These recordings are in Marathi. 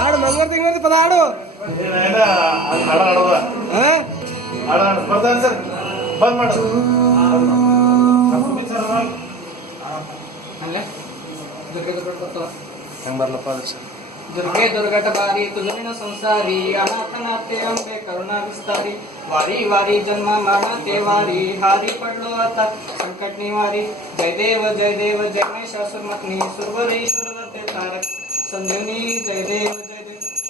ಆಡು ಮಂಗಳೂರು ತಿಂಗಳ ಪದ ಆಡು ಬರ್ತಾನೆ ಸರ್ ಬಂದ್ ಮಾಡು ಹೆಂಗ್ ಬರ್ಲಪ್ಪ ಸರ್ दुर्गे दुर्गट बारी तुझे संसारी अनाथनाथे अंबे करुणा विस्तारी वारी वारी जन्म मरणाते वारी हारी पडलो आता संकट निवारी जय देव जय महिषासुरमर्दिनी सुरवरईश्वरवरते तारक संजीवनी जय देव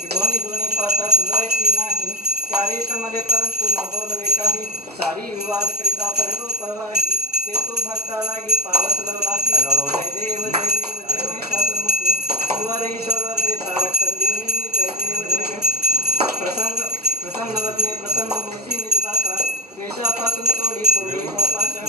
गोनी गोनी पाता सुधारायची नाही चारी मध्ये परंतु न बोलवे काही सारी विवाद करिता परिलो पराही ते तो भक्ता लागी पालस लागी जय देव जय महिषासुरमर्दिनी सुरवरईश्वरवरते तारक संजीवनी जय देव प्रसन्न वदने प्रसन्न होती निदासा द्वेषापासून थोडी थोडी पाशा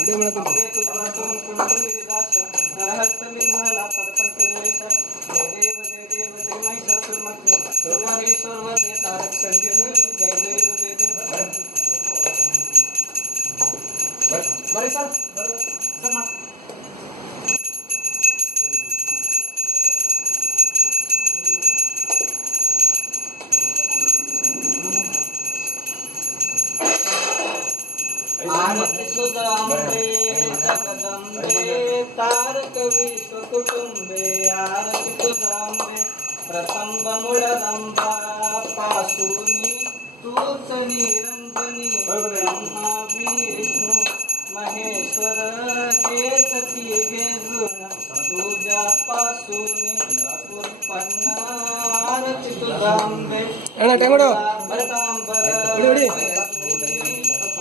तुझ्यातून कुंडलिदासा नरहस्त लिंगाला परपंकलेशा जय देव जय महिषासुरमर्दिनी सुरवरईश्वरवरते तारक संजीवनी जय देव बरे सर ना आरती सुदांबे जगदंबे तारक विश्व कुटुंबे आरती सुदांबे प्रथम मुळदंबा पासूनी तूच निरंजनी ब्रह्मा विष्णू महेश्वर हेच तिघे जण तुझ्या पासूनी उत्पन्न आरती सुदांबे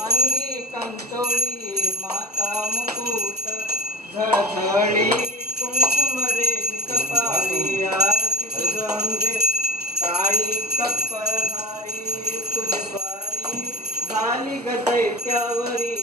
अंगी कंचोळी माता मुकुट झळझळी कुंकुम रे कपाळी आरती सुदांबे काळी कप्परधारी तुझी स्वारी झाली ग दैत्यावरी